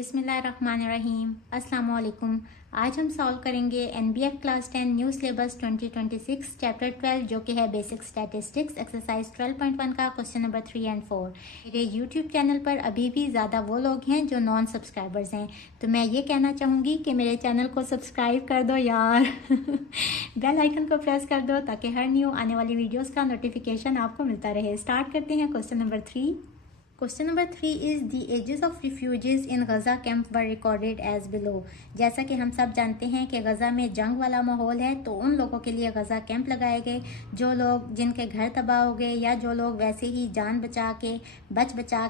बिस्मिल्लाहिर्रहमानिर्रहीम। अस्सलाम वालेकुम। आज हम सॉल्व करेंगे NBF class 10 new syllabus 2026 chapter 12 जो कि है बेसिक स्टैटिस्टिक्स एक्सरसाइज 12.1 का क्वेश्चन नंबर 3 एंड 4। मेरे यूट्यूब चैनल पर अभी भी ज़्यादा वो लोग हैं जो नॉन सब्सक्राइबर्स हैं, तो मैं ये कहना चाहूँगी कि मेरे चैनल को सब्सक्राइब कर दो यार। बेल आइकन को प्रेस कर दो ताकि हर न्यू आने वाली वीडियोज़ का नोटिफिकेशन आपको मिलता रहे। स्टार्ट करते हैं question number 3। Question number 3 is the ages of refugees in Gaza camp were recorded as below. जैसा कि हम सब जानते हैं कि गज़ा में जंग वाला माहौल है, तो उन लोगों के लिए गज़ा कैंप लगाए गए जो लोग जिनके घर तबाह हो गए या जो लोग वैसे ही जान बचा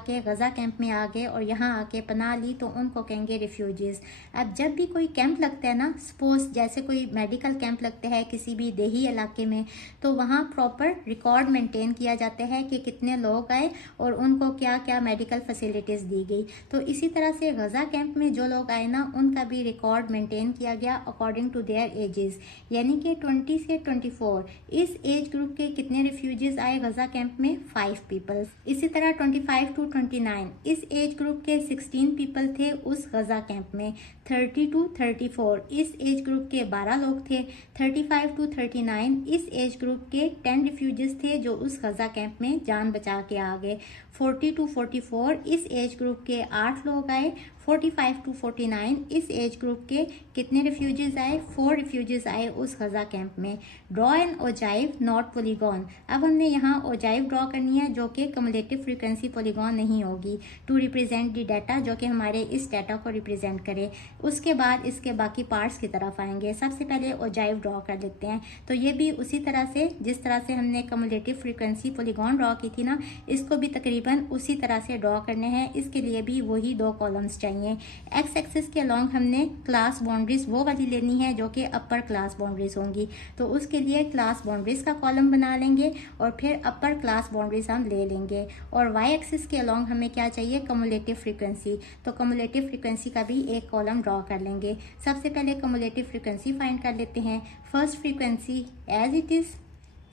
के गज़ा कैंप में आ गए और यहाँ आके पनाह ली, तो उनको कहेंगे रिफ्यूजीज। अब जब भी कोई कैंप लगता है ना, सपोज जैसे कोई मेडिकल कैंप लगता है किसी भी देही इलाके में, तो वहाँ प्रॉपर रिकॉर्ड मेंटेन किया जाता है कि कितने लोग आए और उनको क्या क्या मेडिकल फैसिलिटीज दी गई। तो इसी तरह से गज़ा कैंप में जो लोग आए ना, उनका भी रिकॉर्ड मेंटेन किया गया अकॉर्डिंग टू देयर एजेस, यानी कि 20 से 24 इस एज ग्रुप के कितने रिफ्यूजीज आए गज़ा कैंप में? 5 पीपल। इसी तरह 25 टू 29 इस एज ग्रुप के 16 पीपल थे उस गज़ा कैंप में। 30 टू 34 इस एज ग्रुप के 12 लोग थे। 35 टू 39 इस एज ग्रुप के 10 रिफ्यूजीज थे जो उस गज़ा कैंप में जान बचा के आ गए। 40 टू 44 इस एज ग्रुप के 8 लोग आए। 45 टू 49 इस एज ग्रुप के कितने रिफ्यूजीज आए? 4 रिफ्यूजीज आए उस गज़ा कैंप में। Draw an ogive not polygon. अब हमने यहाँ ओजाइव ड्रॉ करनी है जो कि कम्युलेटिव फ्रीक्वेंसी पॉलीगॉन नहीं होगी, टू रिप्रेजेंट दी डाटा, जो कि हमारे इस डाटा को रिप्रेजेंट करे। उसके बाद इसके बाकी पार्ट्स की तरफ आएंगे। सबसे पहले ओजाइव ड्रॉ कर लेते हैं। तो ये भी उसी तरह से जिस तरह से हमने कम्युलेटिव फ्रीक्वेंसी पॉलीगॉन ड्रॉ की थी ना, इसको भी तकरीबन उसी तरह से ड्रॉ करने हैं। इसके लिए भी वही 2 कॉलम्स चाहिए। एक्स एक्सिस के अलोंग हमने क्लास बाउंड्रीज वो वाली लेनी है जो कि अपर क्लास बाउंड्रीज होंगी, तो उसके लिए क्लास बाउंड्रीज का कॉलम बना लेंगे और फिर अपर क्लास बाउंड्रीज हम ले लेंगे। और वाई एक्सिस के अलोंग हमें क्या चाहिए? Cumulative frequency. तो कम्युलेटिव फ्रीक्वेंसी का भी एक कॉलम ड्रॉ कर लेंगे। सबसे पहले कम्युलेटिव फ्रीक्वेंसी फाइंड कर लेते हैं। First frequency as it is,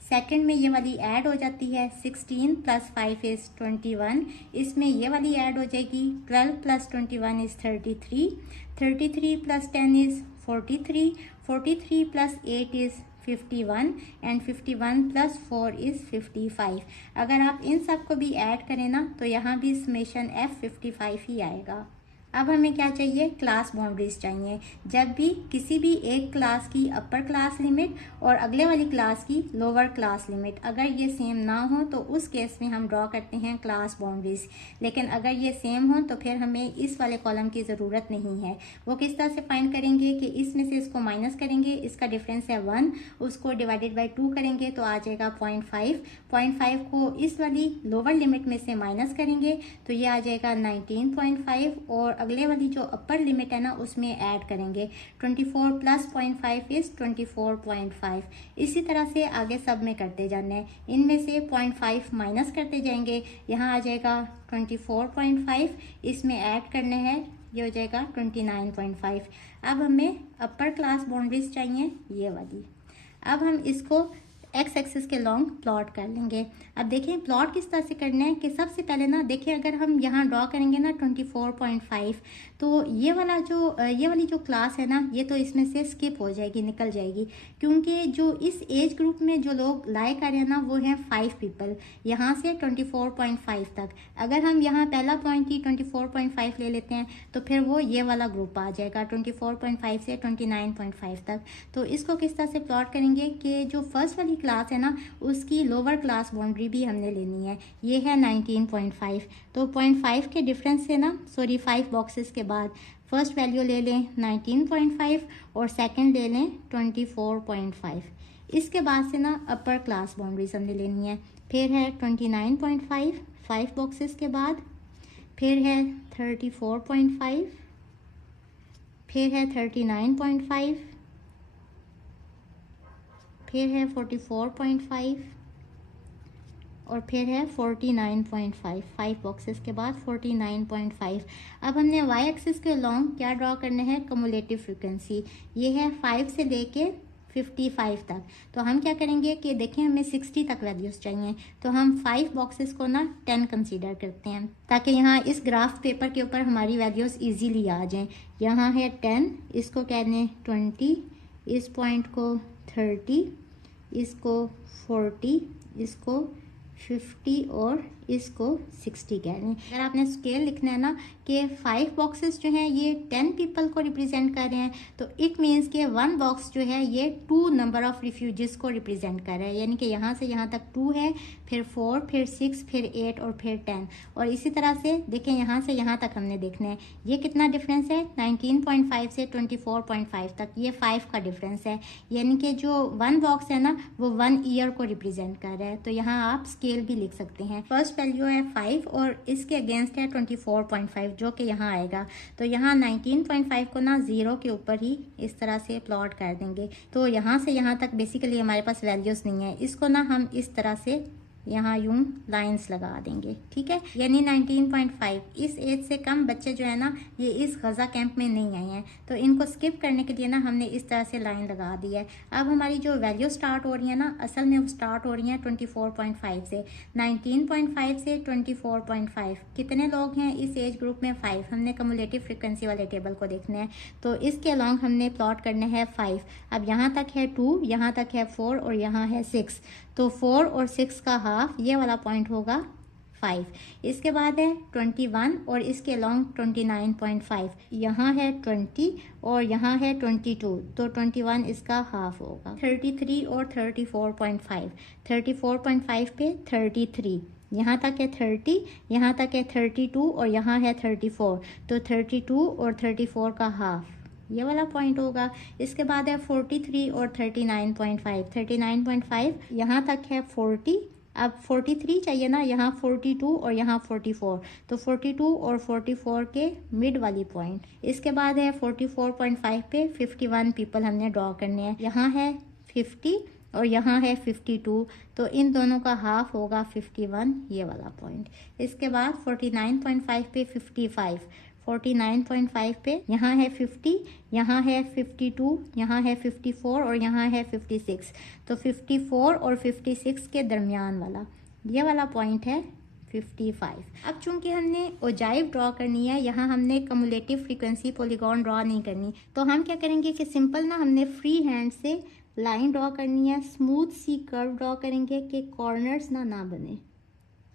second में ये वाली ऐड हो जाती है। 16 + 5 इज 21, इसमें ये वाली ऐड हो जाएगी। 12 + 21 is 33, 33 + 10 is 43, 43 + 8 is 51 and 51 + 4 is 55। अगर आप इन सब को भी ऐड करें ना, तो यहाँ भी समेशन F 55 ही आएगा। अब हमें क्या चाहिए? क्लास बाउंड्रीज चाहिए। जब भी किसी भी एक क्लास की अपर क्लास लिमिट और अगले वाली क्लास की लोअर क्लास लिमिट अगर ये सेम ना हो, तो उस केस में हम ड्रॉ करते हैं क्लास बाउंड्रीज। लेकिन अगर ये सेम हो तो फिर हमें इस वाले कॉलम की ज़रूरत नहीं है। वो किस तरह से फाइंड करेंगे कि इसमें से इसको माइनस करेंगे, इसका डिफरेंस है 1, उसको डिवाइडेड बाई 2 करेंगे तो आ जाएगा 0.5। 0.5 को इस वाली लोअर लिमिट में से माइनस करेंगे तो ये आ जाएगा 19.5 और अगले वाली जो अपर लिमिट है ना उसमें ऐड करेंगे। 24 + 0.5 इज 24.5। इसी तरह से आगे सब में करते जाना है। इनमें से 0.5 माइनस करते जाएंगे, यहाँ आ जाएगा 24.5, इसमें ऐड करने हैं, ये हो जाएगा 29.5। अब हमें अपर क्लास बाउंड्रीज चाहिए ये वाली। अब हम इसको एक्स एक्सिस के लॉन्ग प्लॉट कर लेंगे। अब देखिए प्लॉट किस तरह से करना है कि सबसे पहले ना देखिए, अगर हम यहाँ ड्रॉ करेंगे ना 24.5, तो ये वाली जो क्लास है ना, ये तो इसमें से स्किप हो जाएगी, निकल जाएगी, क्योंकि जो इस एज ग्रुप में जो लोग लाई कर रहे हैं ना वो हैं 5 पीपल, यहाँ से 24.5 तक। अगर हम यहाँ पहला पॉइंट ही 24.5 ले लेते हैं तो फिर वो ये वाला ग्रुप आ जाएगा 24.5 से 29.5 तक। तो इसको किस तरह से प्लॉट करेंगे कि जो फर्स्ट वाली क्लास है ना उसकी लोअर क्लास बाउंड्री भी हमने लेनी है, ये है 19.5। तो 0.5 के डिफरेंस से ना 5 बॉक्सेस के बाद फर्स्ट वैल्यू ले लें 19.5 और सेकंड ले लें 24.5। इसके बाद से ना अपर क्लास बाउंड्रीज हमने लेनी है। फिर है 29.5 5 बॉक्सेस के बाद, फिर है 34.5, फिर है 39.5, फिर है 44.5 और फिर है 49.5। 5 बॉक्सेस के बाद 49.5। अब हमने वाई एक्सिस के लॉन्ग क्या ड्रॉ करने हैं? Cumulative frequency. ये है 5 से लेके 55 तक। तो हम क्या करेंगे कि देखें हमें 60 तक वैल्यूज़ चाहिए, तो हम 5 बॉक्सेस को ना 10 कंसीडर करते हैं ताकि यहाँ इस ग्राफ पेपर के ऊपर हमारी वैल्यूज़ इजीली आ जाएं। यहाँ है 10, इसको कहने 20, इस पॉइंट को 30, इसको 40, इसको 50 और इसको 60 कह रहे हैं। अगर आपने स्केल लिखना है ना कि 5 बॉक्सेस जो हैं ये 10 पीपल को रिप्रेजेंट कर रहे हैं, तो इट मीन्स कि 1 बॉक्स जो है ये 2 नंबर ऑफ रिफ्यूजीज को रिप्रेजेंट कर रहा है। यानी कि यहाँ से यहाँ तक 2 है, फिर 4, फिर 6, फिर 8 और फिर 10। और इसी तरह से देखें यहाँ से यहाँ तक हमने देखना है ये कितना डिफरेंस है, 19.5 से 24.5 तक, ये 5 का डिफरेंस है। यानी कि जो 1 बॉक्स है ना वो 1 ईयर को रिप्रेजेंट कर रहा है। तो यहाँ आप स्केल भी लिख सकते हैं। फर्स्ट वैल्यू है 5 और इसके अगेंस्ट है 24.5 जो कि यहाँ आएगा। तो यहाँ 19.5 को ना 0 के ऊपर ही इस तरह से प्लॉट कर देंगे। तो यहाँ से यहाँ तक बेसिकली हमारे पास वैल्यूज़ नहीं है, इसको ना हम इस तरह से यहाँ यूं लाइंस लगा देंगे, ठीक है। यानी 19.5 इस एज से कम बच्चे जो है ना ये इस गज़ा कैंप में नहीं आए हैं, तो इनको स्किप करने के लिए ना हमने इस तरह से लाइन लगा दी है। अब हमारी जो वैल्यू स्टार्ट हो रही है ना असल में वो स्टार्ट हो रही है 24.5 से। 19.5 से 24.5 कितने लोग हैं इस एज ग्रुप में, 5। हमने कम्युलेटिव फ्रिक्वेंसी वाले टेबल को देखना है, तो इसके अलॉन्ग हमने प्लॉट करना है 5। अब यहाँ तक है 2, यहाँ तक है 4 और यहाँ है 6। तो 4 और 6 का हाफ ये वाला पॉइंट होगा 5। इसके बाद है 21 और इसके अलॉन्ग 29.5, यहाँ है 20 और यहाँ है 22, तो 21 इसका हाफ होगा। 33 और 34.5, 34.5 पे 33, यहाँ तक है 30, यहाँ तक है 32 और यहाँ है 34, तो 32 और 34 का हाफ ये वाला पॉइंट होगा। इसके बाद है 43 और 39.5, 39.5 यहाँ तक है 40। अब 43 चाहिए ना, यहाँ 42 और यहाँ 44, तो 42 और 44 के मिड वाली पॉइंट। इसके बाद है 44.5 पे 51 पीपल हमने ड्रॉ करने हैं। यहाँ है 50 और यहाँ है 52, तो इन दोनों का हाफ होगा 51 ये वाला पॉइंट। इसके बाद 49.5 पे 55, 49.5 पे यहाँ है 50, यहाँ है 52, यहाँ है 54 और यहाँ है 56, तो 54 और 56 के दरमियान वाला ये वाला पॉइंट है 55। अब चूंकि हमने ओजाइव ड्रॉ करनी है, यहाँ हमने कम्युलेटिव फ्रीक्वेंसी पॉलीगॉन ड्रॉ नहीं करनी, तो हम क्या करेंगे कि सिंपल ना हमने फ्री हैंड से लाइन ड्रॉ करनी है, स्मूथ सी कर्व ड्रॉ करेंगे कि कॉर्नर्स ना बने।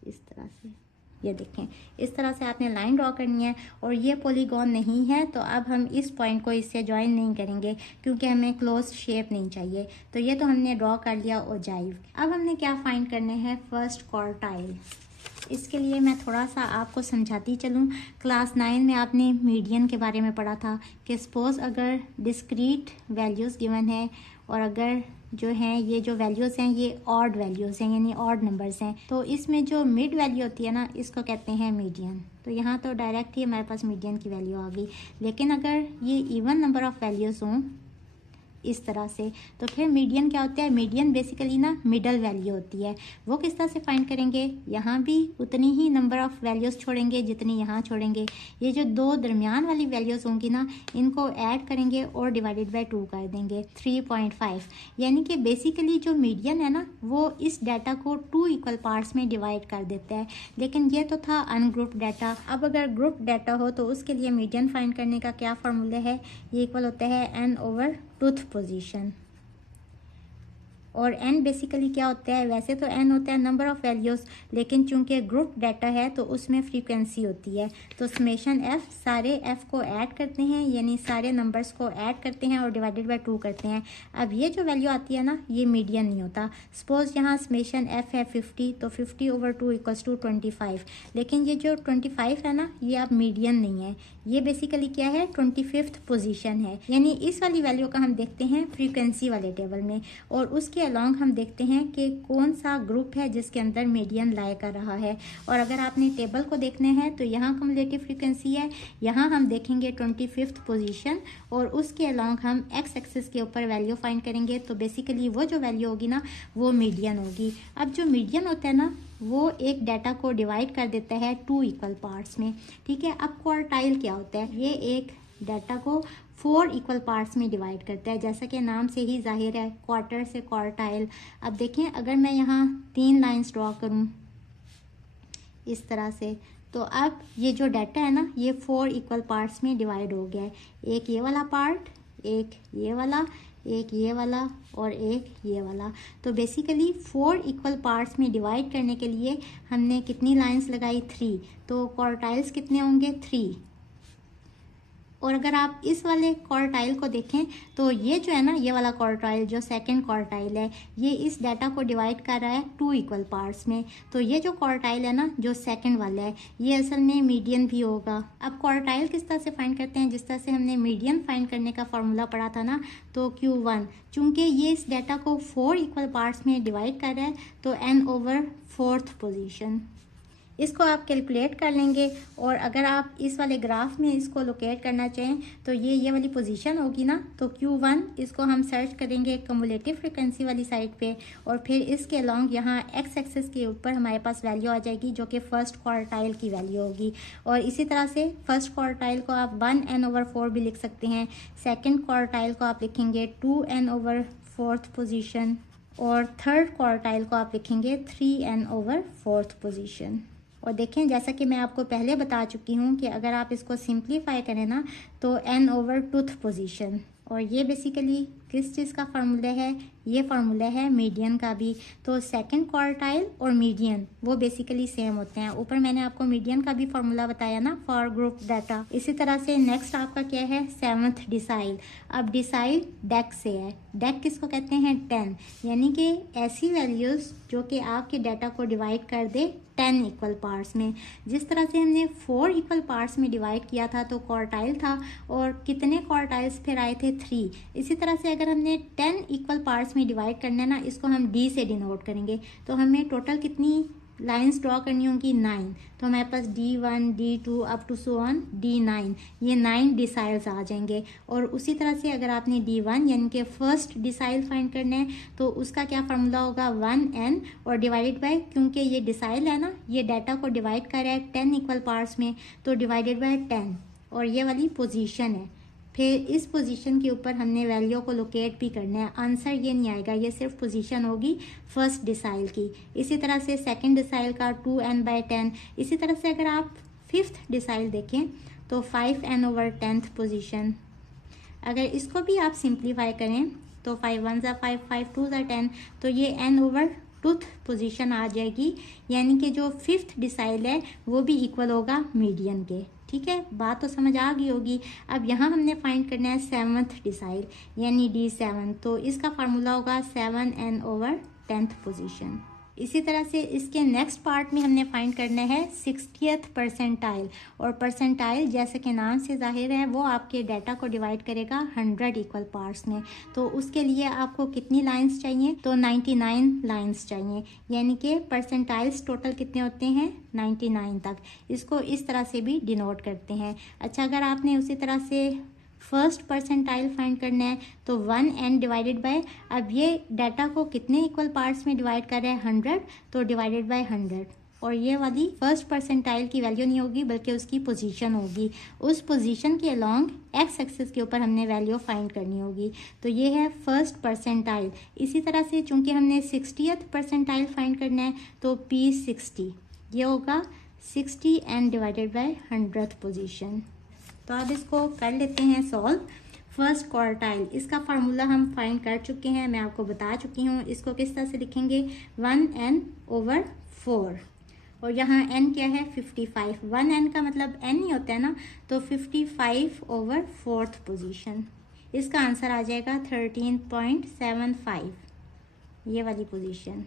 इस तरह से ये देखें, इस तरह से आपने लाइन ड्रॉ करनी है। और ये पॉलीगॉन नहीं है तो अब हम इस पॉइंट को इससे ज्वाइन नहीं करेंगे क्योंकि हमें क्लोज शेप नहीं चाहिए। तो ये तो हमने ड्रॉ कर लिया ओजाइव। अब हमने क्या फाइंड करने हैं, फर्स्ट क्वार्टाइल। इसके लिए मैं थोड़ा सा आपको समझाती चलूँ। क्लास 9 में आपने मीडियन के बारे में पढ़ा था कि सपोज़ अगर डिस्क्रीट वैल्यूज़ गिवन है और अगर जो हैं ये जो वैल्यूज़ हैं ये ऑड वैल्यूज़ हैं यानी ऑड नंबर्स हैं, तो इसमें जो मिड वैल्यू होती है ना इसको कहते हैं मीडियन। तो यहाँ तो डायरेक्ट ही हमारे पास मीडियन की वैल्यू आ गई। लेकिन अगर ये इवन नंबर ऑफ वैल्यूज़ हों इस तरह से, तो फिर मीडियन क्या होता है, मीडियन बेसिकली ना मिडल वैल्यू होती है। वो किस तरह से फाइंड करेंगे, यहाँ भी उतनी ही नंबर ऑफ वैल्यूज़ छोड़ेंगे जितनी यहाँ छोड़ेंगे। ये जो दो दरमियान वाली वैल्यूज़ होंगी ना इनको ऐड करेंगे और डिवाइडेड बाय 2 कर देंगे, 3.5। यानी कि बेसिकली जो मीडियन है ना वो इस डाटा को 2 इक्वल पार्ट्स में डिवाइड कर देता है। लेकिन ये तो था अनग्रुप डाटा। अब अगर ग्रुप डाटा हो तो उसके लिए मीडियन फाइंड करने का क्या फार्मूला है, ये इक्वल होता है n/2th पोजीशन। और n बेसिकली क्या होता है, वैसे तो n होता है नंबर ऑफ वैल्यूज़, लेकिन चूंकि ग्रुप डाटा है तो उसमें फ्रीक्वेंसी होती है। तो समेशन f, सारे f को ऐड करते हैं यानी सारे नंबर्स को ऐड करते हैं और डिवाइडेड बाय 2 करते हैं। अब ये जो वैल्यू आती है ना ये मीडियन नहीं होता। सपोज यहाँ समेशन f है 50, तो 50/2 इक्वल्स टू 25। लेकिन ये जो 25 है ना ये अब मीडियन नहीं है, ये बेसिकली क्या है 25th पोजीशन है। यानी इस वाली वैल्यू का हम देखते हैं फ्रीक्वेंसी वाले टेबल में, और उसके अलॉन्ग हम देखते हैं कि कौन सा ग्रुप है जिसके अंदर मीडियन लाई कर रहा है। और अगर आपने टेबल को देखना है तो यहाँ कम्युलेटिव फ्रीक्वेंसी है, यहाँ हम देखेंगे 25th पोजीशन, और उसके अलॉन्ग हम एक्स एक्सिस के ऊपर वैल्यू फाइंड करेंगे। तो बेसिकली वो जो वैल्यू होगी ना वो मीडियन होगी। अब जो मीडियन होता है ना वो एक डाटा को डिवाइड कर देता है 2 इक्वल पार्ट्स में, ठीक है। अब क्वार्टाइल क्या होता है, ये एक डाटा को 4 इक्वल पार्ट्स में डिवाइड करता है, जैसा कि नाम से ही जाहिर है, क्वार्टर से क्वार्टाइल। अब देखें, अगर मैं यहाँ 3 लाइंस ड्रॉ करूँ इस तरह से, तो अब ये जो डाटा है ना, ये 4 इक्वल पार्ट्स में डिवाइड हो गया है। एक ये वाला पार्ट, एक ये वाला, एक ये वाला और एक ये वाला। तो बेसिकली 4 इक्वल पार्ट्स में डिवाइड करने के लिए हमने कितनी लाइंस लगाई? 3। तो क्वार्टाइल्स कितने होंगे? 3। और अगर आप इस वाले क्वार्टाइल को देखें तो ये जो है ना, ये वाला क्वार्टाइल जो सेकंड क्वार्टाइल है, ये इस डाटा को डिवाइड कर रहा है 2 इक्वल पार्ट्स में। तो ये जो क्वार्टाइल है ना, जो सेकंड वाला है, ये असल में मीडियन भी होगा। अब क्वार्टाइल किस तरह से फाइंड करते हैं? जिस तरह से हमने मीडियन फाइंड करने का फॉर्मूला पढ़ा था ना, तो Q1, चूंकि ये इस डाटा को 4 इक्वल पार्ट्स में डिवाइड कर रहा है, तो n/4 पोजीशन। इसको आप कैलकुलेट कर लेंगे। और अगर आप इस वाले ग्राफ में इसको लोकेट करना चाहें तो ये वाली पोजीशन होगी ना, तो Q1 इसको हम सर्च करेंगे कम्युलेटिव फ्रिक्वेंसी वाली साइड पे, और फिर इसके अलॉन्ग यहाँ एक्स एक्सिस के ऊपर हमारे पास वैल्यू आ जाएगी जो कि फर्स्ट क्वार्टाइल की वैल्यू होगी। और इसी तरह से फर्स्ट क्वार्टाइल को आप 1n/4 भी लिख सकते हैं, सेकेंड क्वार्टाइल को आप लिखेंगे 2n/4 पोजीशन, और थर्ड क्वार्टाइल को आप लिखेंगे 3n/4 पोजीशन। और देखें, जैसा कि मैं आपको पहले बता चुकी हूँ कि अगर आप इसको सिंप्लीफाई करें ना, तो n/2 पोजीशन। और ये बेसिकली किस चीज़ का फार्मूला है? ये फार्मूला है मीडियन का भी। तो सेकंड क्वार्टाइल और मीडियन वो बेसिकली सेम होते हैं। ऊपर मैंने आपको मीडियन का भी फार्मूला बताया ना फॉर ग्रुप डाटा। इसी तरह से नेक्स्ट आपका क्या है? 7th decile. अब डिसाइल डेक से है। डेक किसको कहते हैं? 10, यानी कि ऐसी वैल्यूज जो कि आपके डाटा को डिवाइड कर दे 10 इक्वल पार्ट्स में। जिस तरह से हमने 4 इक्वल पार्ट्स में डिवाइड किया था तो क्वार्टाइल था, और कितने क्वार्टाइल्स फिर आए थे? 3। इसी तरह से अगर हमने 10 इक्वल पार्ट्स में डिवाइड करना है ना, इसको हम D से डिनोट करेंगे। तो हमें टोटल कितनी लाइंस ड्रॉ करनी होंगी? 9। तो हमारे पास D1, D2 up to so on D9, ये 9 डिसाइल्स आ जाएंगे। और उसी तरह से अगर आपने D1 यानी कि फर्स्ट डिसाइल फाइंड करना है तो उसका क्या फार्मूला होगा? 1n और डिवाइडेड बाय, क्योंकि ये डिसाइल है ना, ये डाटा को डिवाइड कर रहा है 10 इक्वल पार्ट्स में, तो डिवाइडेड बाय 10। और ये वाली पोजीशन है। फिर इस पोजीशन के ऊपर हमने वैल्यू को लोकेट भी करना है। आंसर ये नहीं आएगा, ये सिर्फ पोजीशन होगी फर्स्ट डिसाइल की। इसी तरह से सेकंड डिसाइल का 2n/10। इसी तरह से अगर आप फिफ्थ डिसाइल देखें तो 5n/10 पोजीशन। अगर इसको भी आप सिंप्लीफाई करें तो 5 1 ज़ा 5, 5 2 ज़ा 10, तो ये n/2 पोजीशन आ जाएगी। यानी कि जो फिफ्थ डिसाइल है वो भी इक्वल होगा मीडियन के। ठीक है, बात तो समझ आ गई होगी। अब यहाँ हमने फाइंड करना है 7th डिसाइल यानी D7, तो इसका फार्मूला होगा 7n/10th पोजीशन। इसी तरह से इसके नेक्स्ट पार्ट में हमने फाइंड करना है 60th परसेंटाइल। और परसेंटाइल जैसे कि नाम से जाहिर है वो आपके डाटा को डिवाइड करेगा 100 इक्वल पार्ट्स में। तो उसके लिए आपको कितनी लाइंस चाहिए? तो 99 लाइंस चाहिए, यानी कि परसेंटाइल्स टोटल कितने होते हैं? 99 तक। इसको इस तरह से भी डिनोट करते हैं। अच्छा, अगर आपने उसी तरह से फर्स्ट परसेंटाइल फाइंड करना है तो 1n डिवाइडेड बाय, अब ये डाटा को कितने इक्वल पार्ट्स में डिवाइड कर रहा है? 100, तो डिवाइडेड बाय 100। और ये वाली फर्स्ट परसेंटाइल की वैल्यू नहीं होगी बल्कि उसकी पोजीशन होगी। उस पोजीशन के अलॉन्ग एक्स एक्सिस के ऊपर हमने वैल्यू फाइंड करनी होगी। तो ये है फर्स्ट परसेंटाइल। इसी तरह से चूंकि हमने 60th परसेंटाइल फाइंड करना है तो P60 ये होगा 60n divided by 100th position. तो अब इसको कर लेते हैं सॉल्व। फर्स्ट क्वार्टाइल, इसका फार्मूला हम फाइंड कर चुके हैं, मैं आपको बता चुकी हूँ। इसको किस तरह से लिखेंगे? 1n/4। और यहाँ n क्या है? 55। 1n का मतलब n ही होता है ना, तो 55/4th पोजीशन। इसका आंसर आ जाएगा 13.75, ये वाली पोजीशन।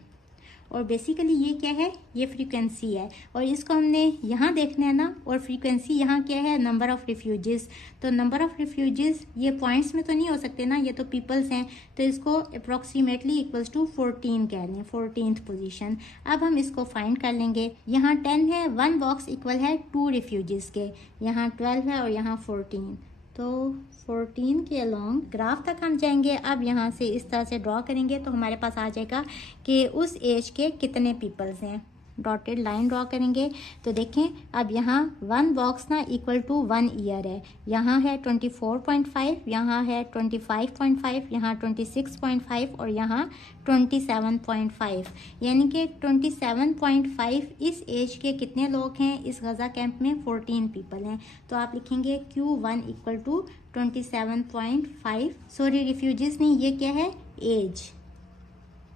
और बेसिकली ये क्या है? ये फ्रीक्वेंसी है, और इसको हमने यहाँ देखना है ना। और फ्रीक्वेंसी यहाँ क्या है? Number of refugees. तो नंबर ऑफ रिफ्यूजीज ये पॉइंट्स में तो नहीं हो सकते ना, ये तो पीपल्स हैं, तो इसको अप्रोक्सीमेटली इक्वल्स टू 14 कह लें, 14th पोजीशन। अब हम इसको फाइंड कर लेंगे। यहाँ 10 है, 1 बॉक्स इक्वल है 2 रिफ्यूजीज के, यहाँ 12 है और यहाँ 14, तो 14 के अलॉन्ग ग्राफ तक हम जाएंगे। अब यहाँ से इस तरह से ड्रॉ करेंगे तो हमारे पास आ जाएगा कि उस एज के कितने पीपल्स हैं। डॉटेड लाइन ड्रॉ करेंगे तो देखें अब यहाँ 1 बॉक्स ना इक्वल टू 1 ईयर है। यहाँ है 24.5, यहाँ है 25.5, यहाँ 26.5 और यहाँ 27.5, यानी कि 27.5 इस एज के कितने लोग हैं इस गज़ा कैंप में? 14 पीपल हैं। तो आप लिखेंगे Q1 equal to 27.5। Sorry refugees नहीं, ये क्या है? एज।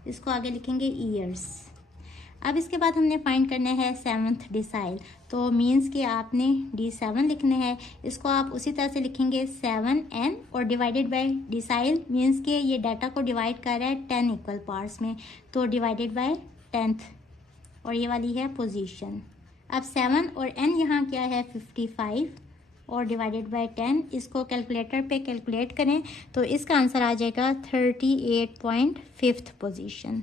इसको आगे लिखेंगे ईयर्स। अब इसके बाद हमने फाइंड करना है 7th डिसाइल, तो मीन्स कि आपने D7 लिखने हैं। इसको आप उसी तरह से लिखेंगे 7n और डिवाइडेड बाय डिसाइल, मीन्स कि ये डाटा को डिवाइड कर रहा है 10 इक्वल पार्ट्स में, तो डिवाइडेड बाय 10th और ये वाली है पोजीशन। अब 7 और n यहाँ क्या है? 55 और डिवाइडेड बाय 10, इसको कैलकुलेटर पे कैलकुलेट करें तो इसका आंसर आ जाएगा 38.5 पोजीशन।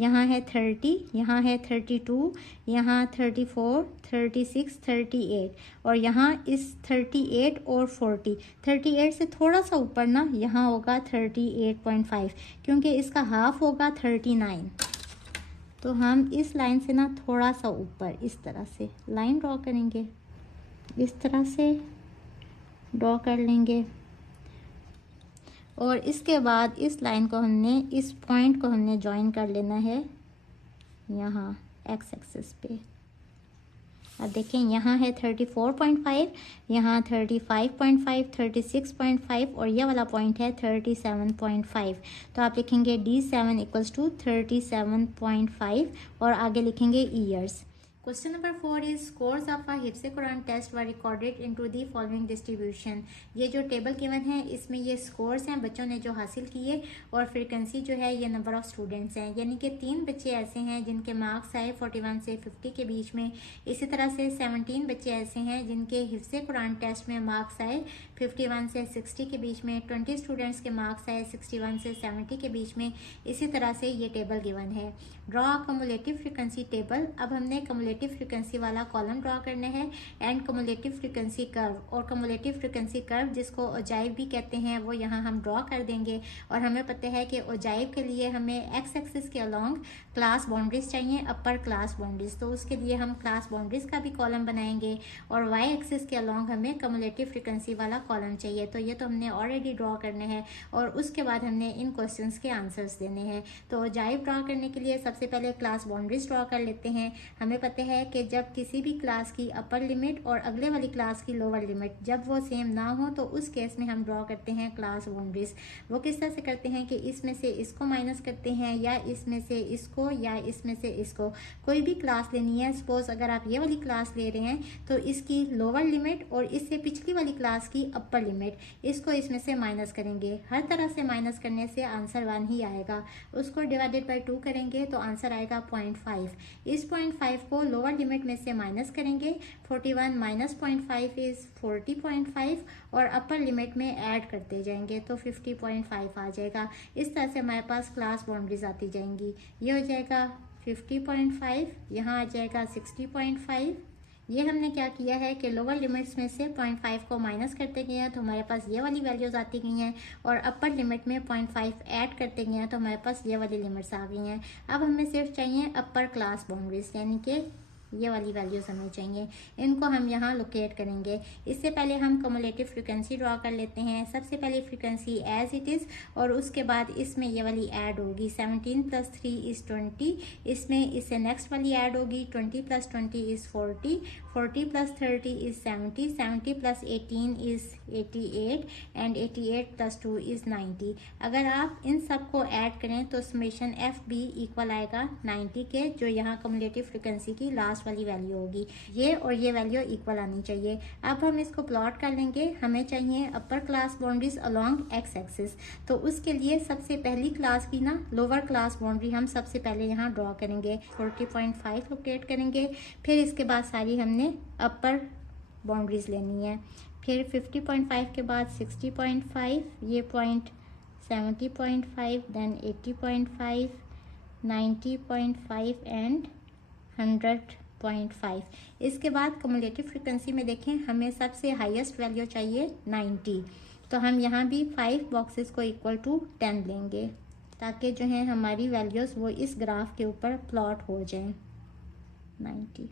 यहाँ है 30, यहाँ है 32, यहाँ 34, 36, 38 और यहाँ इस 38 और 38 से थोड़ा सा ऊपर ना यहाँ होगा 38.5, क्योंकि इसका हाफ होगा 39। तो हम इस लाइन से ना थोड़ा सा ऊपर इस तरह से लाइन ड्रॉ करेंगे, इस तरह से ड्रॉ कर लेंगे और इसके बाद इस लाइन को हमने, इस पॉइंट को हमने ज्वाइन कर लेना है यहाँ एक्स एक्सिस पे। अब देखें यहाँ है 34.5, यहाँ 35.5, 36.5 और ये वाला पॉइंट है 37.5। तो आप लिखेंगे D7 इक्वल्स टू 37.5 और आगे लिखेंगे years. Question number 4 is scores of a हिफ्ज़ Quran test were recorded into the following distribution। ये जो टेबल गिवन है इसमें ये स्कोर्स हैं बच्चों ने जो हासिल किए और फ्रीक्वेंसी जो है ये नंबर ऑफ स्टूडेंट्स हैं, यानी कि 3 बच्चे ऐसे हैं जिनके मार्क्स आए 41 से 50 के बीच में। इसी तरह से 17 बच्चे ऐसे हैं जिनके हिफ्ज़ कुरान टेस्ट में मार्क्स आए 51 से 60 के बीच में। 20 स्टूडेंट्स के मार्क्स आए 61 से 70 के बीच में। इसी तरह से ये टेबल गिवन है। Draw cumulative frequency table. अब हमने कम्युलेटिव फ्रीक्वेंसी वाला कॉलम ड्रॉ करना है एंड कम्युलेटिव फ्रीक्वेंसी कर्व, और कम्युलेटिव फ्रीक्वेंसी कर्व जिसको ओजाइव भी कहते हैं वो यहाँ हम ड्रॉ कर देंगे। और हमें पता है कि ओजाइव के लिए हमें एक्स एक्सिस के अलोंग क्लास बाउंड्रीज चाहिए, अपर क्लास बाउंड्रीज, तो उसके लिए हम क्लास बाउंड्रीज का भी कॉलम बनाएंगे। और वाई एक्सिस के अलोंग हमें कम्युलेटिव फ्रीक्वेंसी वाला कॉलम चाहिए, तो ये तो हमने ऑलरेडी ड्रॉ करने हैं और उसके बाद हमने इन क्वेश्चंस के आंसर्स देने हैं। तो ओजाइव ड्रॉ करने के लिए सबसे पहले क्लास बाउंड्रीज ड्रॉ कर लेते हैं। हमें पता है कि जब किसी भी क्लास की अपर लिमिट और अगले वाली क्लास की लोअर लिमिट जब वो सेम ना हो तो उस केस में हम ड्रॉ करते हैं क्लास बाउंड्रीज। वो किस तरह से करते हैं कि इसमें से इसको माइनस करते हैं या इसमें से इसको या इसमें से इसको। कोई भी क्लास लेनी है, सपोज अगर आप ये वाली क्लास ले रहे हैं तो इसकी लोअर लिमिट और इससे पिछली वाली क्लास की अपर लिमिट, इसको इसमें से माइनस करेंगे। हर तरह से माइनस करने से आंसर 1 ही आएगा। उसको डिवाइडेड बाई 2 करेंगे तो आंसर आएगा 0.5। इस 0.5 को लोअर लिमिट में से माइनस करेंगे। 41 माइनस 0.5 इज 40.5 और अपर लिमिट में ऐड करते जाएंगे तो 50.5 आ जाएगा। इस तरह से हमारे पास क्लास बाउंड्रीज आती जाएंगी। ये हो जाएगा 50.5, यहाँ आ जाएगा 60.5। ये हमने क्या किया है कि लोअर लिमिट्स में से 0.5 को माइनस करते गए हैं तो हमारे पास ये वाली वैल्यूज आती गई हैं और अपर लिमिट में 0.5 ऐड करते गए हैं तो हमारे पास ये वाली लिमिट्स आ गई हैं। अब हमें सिर्फ चाहिए अपर क्लास बाउंड्रीज, यानी कि ये वाली वैल्यूज हमें चाहिए। इनको हम यहाँ लोकेट करेंगे। इससे पहले हम कम्युलेटिव फ्रीक्वेंसी ड्रॉ कर लेते हैं। सबसे पहले फ्रीक्वेंसी एज इट इज़ और उसके बाद इसमें ये वाली ऐड होगी। 17 + 3 इज़ 20, इसमें इससे नेक्स्ट वाली ऐड होगी। 20 + 20 is 40, 40 + 30 is 70, 70 + 18 is 88 and 88 + 2 is 90। अगर आप इन सब को ऐड करें तो समेशन FB इक्वल आएगा 90 के, जो यहाँ कम्युलेटिव फ्रीक्वेंसी की लास्ट वाली वैल्यू होगी। ये और ये वैल्यू इक्वल आनी चाहिए। अब हम इसको प्लॉट कर लेंगे। हमें चाहिए upper class boundaries along x axis, तो उसके लिए सबसे पहली क्लास की ना लोअर क्लास बाउंड्री हम सबसे पहले यहाँ ड्रॉ करेंगे। 40.5 लोकेट करेंगे। फिर इसके बाद सारी हमने अपर बाउंड्रीज लेनी है। फिर 50.5 के बाद 60.5, ये पॉइंट 70.5, देन 80.5, 90.5 एंड 100.5। इसके बाद कम्युलेटिव फ्रीक्वेंसी में देखें हमें सबसे हाईएस्ट वैल्यू चाहिए 90, तो हम यहाँ भी 5 बॉक्सेस को इक्वल टू 10 लेंगे ताकि जो है हमारी वैल्यूज़ वो इस ग्राफ के ऊपर प्लॉट हो जाएं। 90।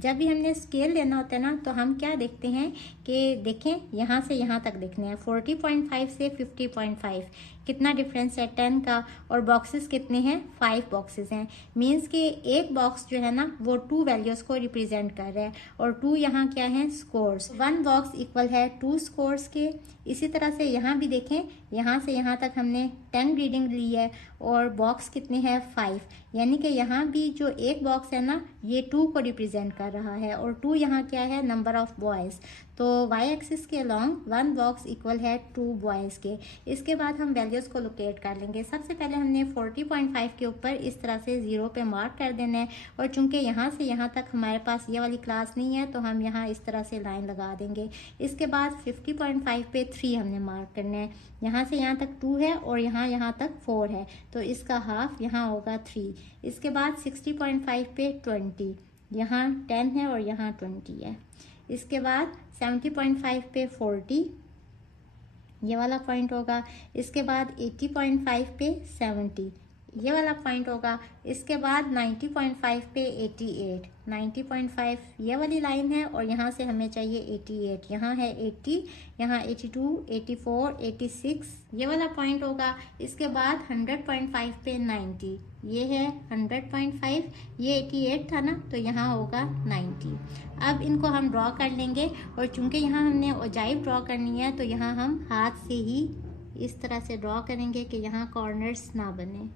जब भी हमने स्केल लेना होता है ना तो हम क्या देखते हैं कि देखें यहाँ से यहाँ तक देखने हैं, 40.5 से 50.5 कितना डिफरेंस है 10 का, और बॉक्सेस कितने हैं, 5 बॉक्सेस हैं। मींस कि एक बॉक्स जो है ना वो 2 वैल्यूज को रिप्रेजेंट कर रहा है, और 2 यहाँ क्या है, स्कोर्स। 1 बॉक्स इक्वल है 2 स्कोर्स के। इसी तरह से यहाँ भी देखें, यहाँ से यहाँ तक हमने 10 रीडिंग ली है और बॉक्स कितने हैं, 5, यानी कि यहाँ भी जो एक बॉक्स है ना ये 2 को रिप्रेजेंट कर रहा है, और 2 यहाँ क्या है, नंबर ऑफ बॉयज़। तो वाई एक्सिस के अलॉन्ग 1 बॉक्स इक्वल है 2 बॉयज़ के। इसके बाद हम वैल्यूज़ को लोकेट कर लेंगे। सबसे पहले हमने 40.5 के ऊपर इस तरह से 0 पे मार्क कर देना है, और चूंकि यहाँ से यहाँ तक हमारे पास ये वाली क्लास नहीं है तो हम यहाँ इस तरह से लाइन लगा देंगे। इसके बाद 50.5 पे 3 हमने मार्क करना है। यहाँ से यहाँ तक 2 है और यहाँ तक 4 है, तो इसका हाफ यहाँ होगा 3। इसके बाद 60.5 पे 20, यहाँ 10 है और यहाँ 20 है। इसके बाद 70.5 पे 40, ये वाला पॉइंट होगा। इसके बाद 80.5 पे 70, ये वाला पॉइंट होगा। इसके बाद 90.5 पे 88, 90.5 ये वाली लाइन है, और यहाँ से हमें चाहिए 88, यहाँ है 80, यहाँ 82, 84, 86 ये वाला पॉइंट होगा। इसके बाद 100.5 पे 90, ये है 100.5, ये 88 था ना तो यहाँ होगा 90। अब इनको हम ड्रॉ कर लेंगे, और चूंकि यहाँ हमने ओजाइव ड्रॉ करनी है तो यहाँ हम हाथ से ही इस तरह से ड्रॉ करेंगे कि यहाँ कॉर्नर्स ना बने।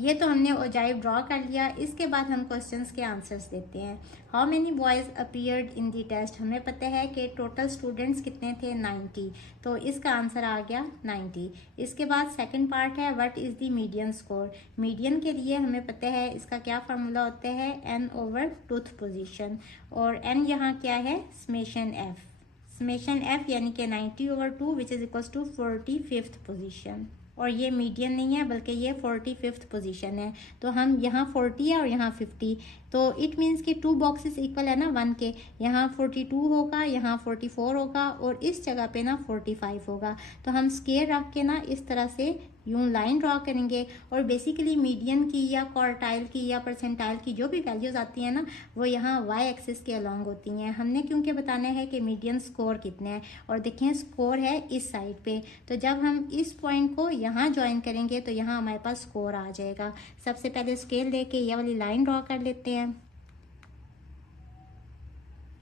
ये तो हमने ओजाइव ड्रॉ कर लिया। इसके बाद हम क्वेश्चंस के आंसर्स देते हैं। How many boys appeared in the test, हमें पता है कि टोटल स्टूडेंट्स कितने थे, 90, तो इसका आंसर आ गया 90। इसके बाद सेकंड पार्ट है what is the median score. Median के लिए हमें पता है इसका क्या फार्मूला होता है, n ओवर टूथ पोजीशन, और n यहाँ क्या है, समेशन f, समेशन f यानी कि 90 over 2 which is equals to 45th position. और ये मीडियन नहीं है बल्कि ये 45th पोजीशन है। तो हम यहाँ 40 है और यहाँ 50, तो इट मीन्स कि 2 बॉक्सेस इक्वल है ना 1 के, यहाँ 42 होगा, यहाँ 44 होगा, और इस जगह पे ना 45 होगा। तो हम स्केल रख के ना इस तरह से यूं लाइन ड्रॉ करेंगे, और बेसिकली मीडियन की या क्वार्टाइल की या परसेंटाइल की जो भी वैल्यूज आती हैं ना वो यहाँ वाई एक्सिस के अलॉन्ग होती हैं। हमने क्योंकि बताना है कि मीडियन स्कोर कितने हैं, और देखें स्कोर है इस साइड पे, तो जब हम इस पॉइंट को यहाँ ज्वाइन करेंगे तो यहाँ हमारे पास स्कोर आ जाएगा। सबसे पहले स्केल लेके ये वाली लाइन ड्रॉ कर लेते हैं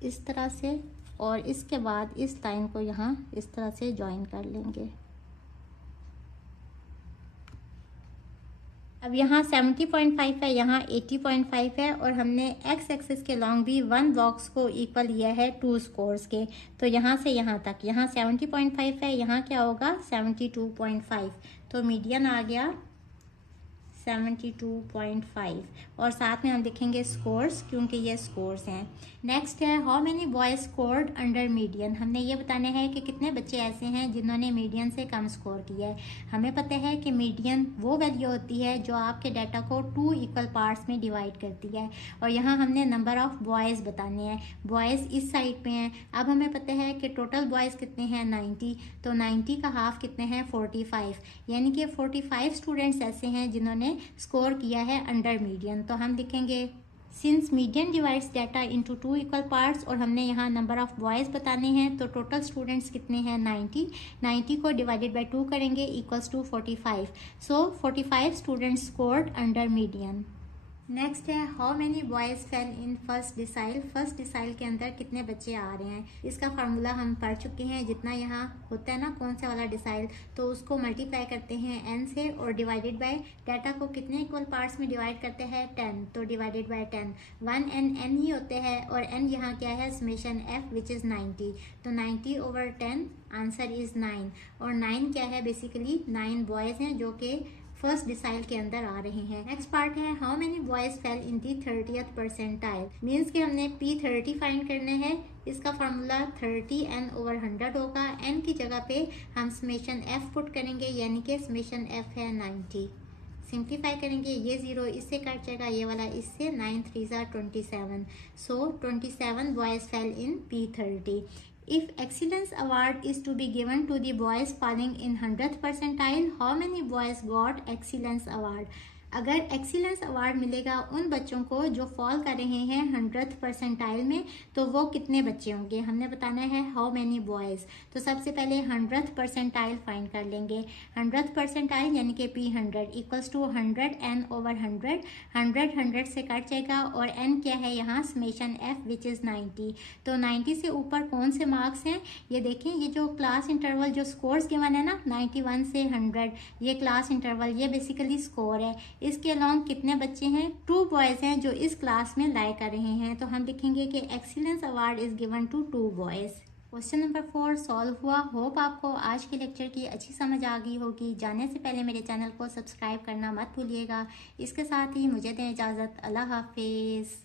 इस तरह से, और इसके बाद इस लाइन को यहाँ इस तरह से ज्वाइन कर लेंगे। अब यहाँ 70.5 है, यहाँ 80.5 है, और हमने एक्स एक्सिस के लॉन्ग भी 1 बॉक्स को इक्वल लिया है 2 स्कोर्स के। तो यहाँ से यहाँ तक, यहाँ 70.5 है, यहाँ क्या होगा 72.5, तो मीडियन आ गया 72.5, और साथ में हम लिखेंगे स्कोर्स क्योंकि ये स्कोर्स हैं। नेक्स्ट है how many boys scored under median. हमने ये बताना है कि कितने बच्चे ऐसे हैं जिन्होंने मीडियन से कम स्कोर किया है। हमें पता है कि मीडियन वो वैल्यू होती है जो आपके डाटा को 2 इक्वल पार्ट्स में डिवाइड करती है, और यहाँ हमने नंबर ऑफ बॉयज़ बताने हैं। बॉयज़ इस साइड पे हैं। अब हमें पता है कि टोटल बॉयज़ कितने हैं 90, तो 90 का हाफ कितने हैं 45, यानी कि 45 स्टूडेंट्स ऐसे हैं जिन्होंने स्कोर किया है अंडर मीडियन। तो हम लिखेंगे since median divides data into 2 equal parts, और हमने यहाँ नंबर ऑफ बॉयज़ बताने हैं, तो टोटल स्टूडेंट्स कितने हैं 90, 90 को डिवाइडेड बाय 2 करेंगे equals to 45, so 45 students scored under median. Next है how many boys fail in first decile. First decile के अंदर कितने बच्चे आ रहे हैं, इसका फार्मूला हम पढ़ चुके हैं। जितना यहाँ होता है ना कौन सा वाला डिसाइल, तो उसको मल्टीप्लाई करते हैं n से, और डिवाइडेड बाय डाटा को कितने इक्वल पार्ट्स में डिवाइड करते हैं 10, तो डिवाइडेड बाय 10, 1 n ही होते हैं, और n यहाँ क्या है समेशन f विच इज़ 90, तो 90 ओवर 10 आंसर इज़ 9, और 9 क्या है बेसिकली 9 बॉयज़ हैं जो कि फर्स्ट डिसाइल के अंदर आ रहे हैं। नेक्स्ट पार्ट है how many boys fail in the 30th percentile. Means कि हमने P30 फाइंड करना है। इसका फार्मूला 30 n ओवर 100 होगा। n की जगह पे हम समेशन f पुट करेंगे, यानी कि समेशन f है 90। सिंप्लीफाई करेंगे, ये 0 इससे कट जाएगा, ये वाला इससे, 9 3 27, सो 27 boys fail in P30। If excellence award is to be given to the boys falling in 100th percentile, how many boys got excellence award? अगर एक्सीलेंस अवार्ड मिलेगा उन बच्चों को जो फॉल कर रहे हैं 100th परसेंटाइल में, तो वो कितने बच्चे होंगे? हमने बताना है हाउ मैनी बॉयज़। तो सबसे पहले 100th परसेंटाइल फाइंड कर लेंगे। 100th परसेंटाइल यानी कि P100 equals to 100 n over 100। 100 से कट जाएगा और n क्या है यहाँ? Summation f which is 90। तो 90 से ऊपर कौन से मार्क्स हैं? ये देखें, ये जो क्लास इंटरवल जो स्कोर्स गिवन है ना 91 से 100, ये क्लास इंटरवल ये बेसिकली स्कोर है। इसके अलॉन्ग कितने बच्चे हैं? 2 बॉयज़ हैं जो इस क्लास में लाई कर रहे हैं। तो हम लिखेंगे कि excellence award is given to 2 boys. Question number 4 solve हुआ। होप आपको आज के लेक्चर की अच्छी समझ आ गई होगी। जाने से पहले मेरे चैनल को सब्सक्राइब करना मत भूलिएगा। इसके साथ ही मुझे दें इजाज़त। अल्लाह हाफिज़।